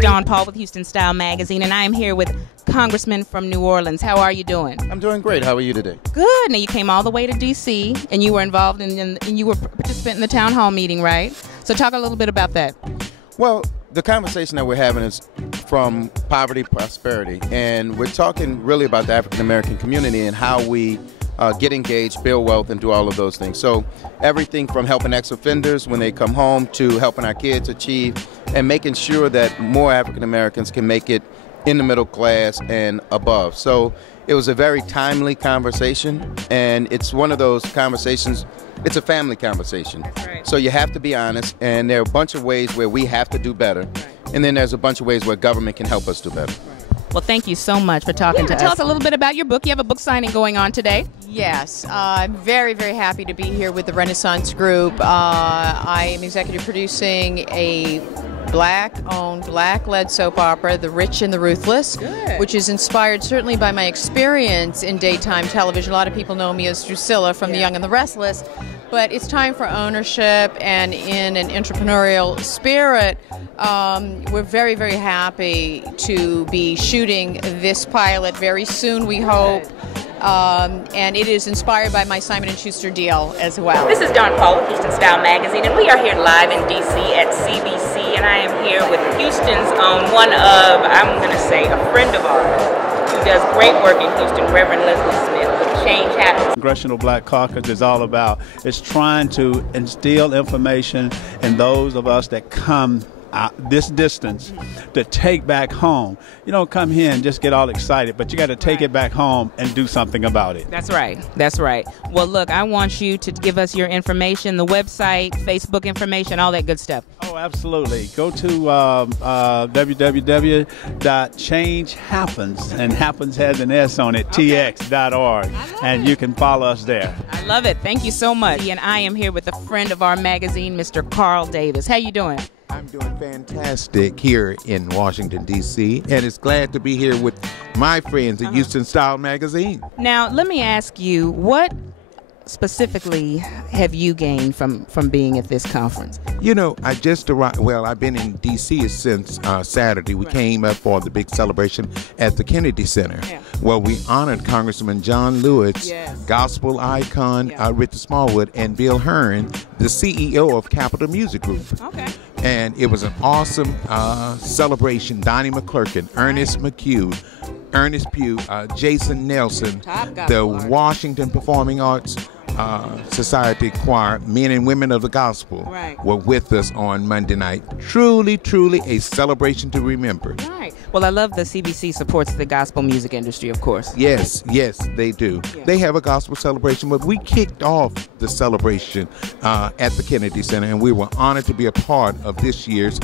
Dawn Paul with Houston Style Magazine, and I am here with Congressman from New Orleans. How are you doing? I'm doing great. How are you today? Good. Now, you came all the way to D.C., and you were involved and you were a participant in the town hall meeting, right? So talk a little bit about that. Well, the conversation that we're having is from poverty to prosperity, and we're talking really about the African American community and how we get engaged, build wealth, and do all of those things. So everything from helping ex-offenders when they come home to helping our kids achieve and making sure that more African Americans can make it in the middle class and above. So it was a very timely conversation, and it's one of those conversations, it's a family conversation. Right. So you have to be honest, and there are a bunch of ways where we have to do better, and then there's a bunch of ways where government can help us do better. Well, thank you so much for talking to us. Tell us a little bit about your book. You have a book signing going on today. Yes, I'm very, very happy to be here with the Renaissance Group. I am executive producing a Black-owned, Black-led soap opera, The Rich and the Ruthless, which is inspired certainly by my experience in daytime television. A lot of people know me as Drusilla from The Young and the Restless, but it's time for ownership, and in an entrepreneurial spirit, we're very, very happy to be shooting this pilot very soon, we hope. And it is inspired by my Simon & Schuster deal as well. This is Dawn Paul with Houston Style Magazine, and we are here live in D.C. at CBC, and I am here with Houston's own, one of, I'm going to say, a friend of ours, who does great work in Houston, Reverend Leslie Smith with Change Happens. Congressional Black Caucus is all about, it's trying to instill information in those of us that come this distance to take back home. You don't come here and just get all excited, but you got to take it back home and do something about it. That's right. That's right. Well, look, I want you to give us your information, the website, Facebook information, all that good stuff. Oh, absolutely. Go to www.changehappens, and happens has an S on it, tx.org, and you can follow us there. I love it. Thank you so much. And I am here with a friend of our magazine, Mr. Carl Davis. How you doing? I'm doing fantastic here in Washington, D.C., and it's glad to be here with my friends at Houston Style Magazine. Now, let me ask you, what specifically have you gained from being at this conference? You know, I just arrived. Well, I've been in D.C. since Saturday. We came up for the big celebration at the Kennedy Center. Yeah. Well, we honored Congressman John Lewis, gospel icon Richard Smallwood, and Bill Hearn, the CEO of Capitol Music Group. Okay. And it was an awesome celebration. Donnie McClurkin, Ernest McHugh, Ernest Pugh, Jason Nelson, the Washington Performing Arts Society Choir, men and women of the gospel, were with us on Monday night. Truly, truly a celebration to remember. Right. Well, I love the CBC supports the gospel music industry, of course. Yes, yes, they do. Yeah. They have a gospel celebration, but we kicked off the celebration at the Kennedy Center, and we were honored to be a part of this year's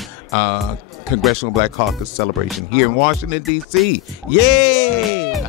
Congressional Black Caucus celebration here in Washington, D.C. Yay!